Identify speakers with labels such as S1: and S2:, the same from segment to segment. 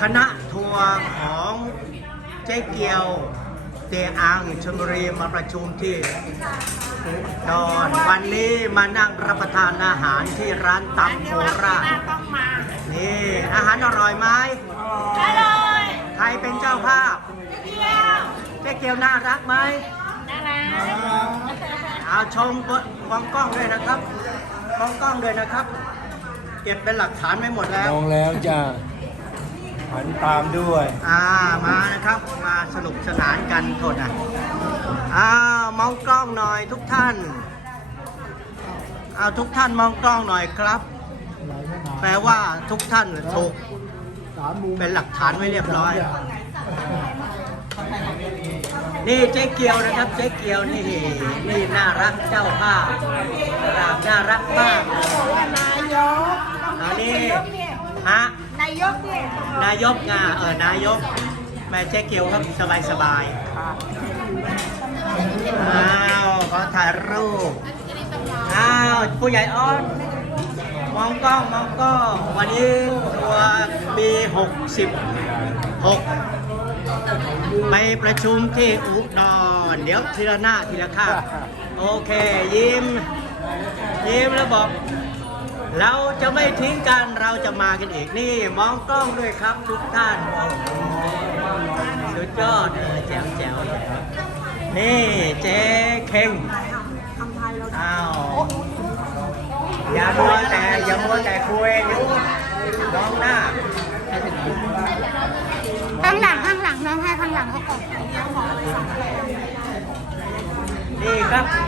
S1: คณะทัวร์ของเจ๊เกียวเตอังชลบุรีมาประชุมที่อุดอนวันนี้มานั่งรับประทานอาหารที่ร้านตำโคราช
S2: ต้องมา
S1: นี่อาหารอร่อยไหม
S2: อร่อย
S1: ใครเป็นเจ้าภาพ
S2: เที่ยว
S1: เจ๊เกียวน่ารักไหม
S2: น่ารัก
S1: เอาชมมองกล้องด้วยนะครับมองกล้องด้วยนะครับ เก็บเป็นหลักฐานไว้หมดแล้ว
S3: มองแล้วจ้า หันตามด้วย
S1: อ่ามานะครับมาสนุกสนานกันโทษนะอ้าวมองกล้องหน่อยทุกท่านเอาทุกท่านมองกล้องหน่อยครับ แปลว่าทุกท่านถูกเป็นหลักฐานไว้เรียบร้อย นี่เจ๊เกียวนะครับเจ๊เกียวนี่นี่น่ารักเจ้าภาพราบน่ารักมาก
S2: ว่านายก
S1: อันนี้ฮะ
S2: นายกเนี่ย
S1: นายกงาเออนายกแม่เจ๊เกียวครับสบายสบายอ้าวขอถ่ายรูปอ้าวผู้ใหญ่อ้อนมองกล้องมองกล้องวันนี้ตัวมี66ไปประชุมที่อุดรเดี๋ยวทีละหน้าทีละข้างโอเค ยิ้ม ยิ้มแล้วบอก เราจะไม่ทิ้งกันเราจะมากันอีกนี่ มองกล้องด้วยครับทุกท่านโอ้โหสุดยอดเออแจ๋วแจ๋วนี่เจ๊เข่งอ้าวอย่ามัวแต่อย่ามัวแต่คุยอยู่น้องหน้า
S2: ข้างหลังข้างหลังน้องให้ข้างหลังเขาก่อน
S1: นี่ครับอ้าว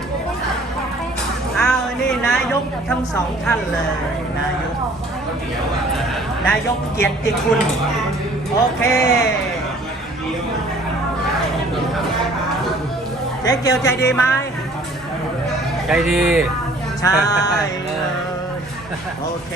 S1: นี่นายกทั้งสองท่านเลย นายก นายกเกียรติคุณ โอเค เจ๊เกียวใจดีไหม
S3: ใจดี
S1: ใช่เลย โอเค